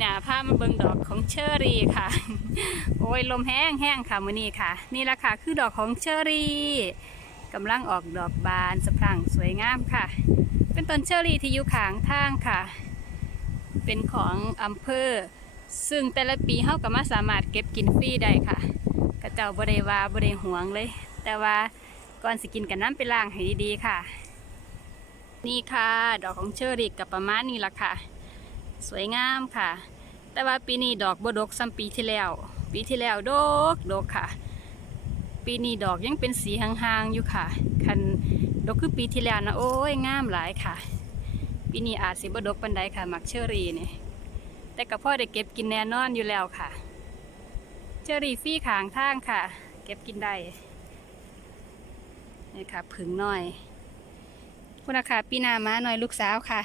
หนาผ้ามาเบิงดอกของเชอรี่ค่ะ โอ้ยลมแห้งแห้งค่ะมื้อนี้ค่ะ นี่แหละค่ะคือดอกของเชอรี่กำลังออกดอกบานสะพรั่งสวยงามค่ะ เป็นต้นเชอรี่ที่อยู่ข้างทางค่ะ เป็นของอำเภอ ซึ่งแต่ละปีเฮาก็มาสามารถเก็บกินฟรีได้ค่ะกระเจ้าบ่ได้ว่าบ่ได้หวงเลย แต่ว่าก่อนสิกินกันน้ำไปล้างให้ดีๆค่ะ นี่ค่ะ ดอกของเชอรี่กับประมาณนี้ละค่ะ สวยงามค่ะ แต่ว่าปีนี้ดอกบดกซ้ำปีที่แล้ว ปีที่แล้วดกดกค่ะ ปีนี้ดอกยังเป็นสีห่างๆอยู่ค่ะ คันดกคือปีที่แล้วนะโอ้ยงามหลายค่ะ ปีนี้อาจสิบดกปันใดค่ะมักเชอรี่เนี่ยแต่กับพ่อได้เก็บกินแน่นอนอยู่แล้วค่ะ เชอรี่ฟี่ขางทางค่ะ เก็บกินได้นี่ค่ะผึ่งน้อย คุณอาค่ะปีนามาหน่อยลูกสาวค่ะ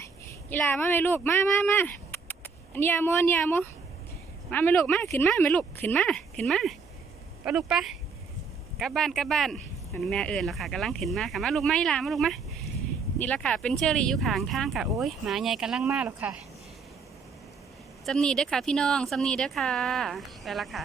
อีลามาไหมลูกมามามาอันนี้อาโมอันนี้อาโมมาไหมลูกมาขึ้นมาไหมลูกขึ้นมาขึ้นมาปะลูกปะกลับบ้านกลับบ้านอันแม่เอิญแล้วค่ะกำลังขึ้นมาค่ะมาลูกไมาอีลามาลูกมานี่ละค่ะเป็นเชอรี่อยู่ขางทางค่ะโอ้ยหมาใหญ่กำลังมาแล้วค่ะจำนีเด้อค่ะพี่น้องจำนีเด้อค่ะไปละค่ะ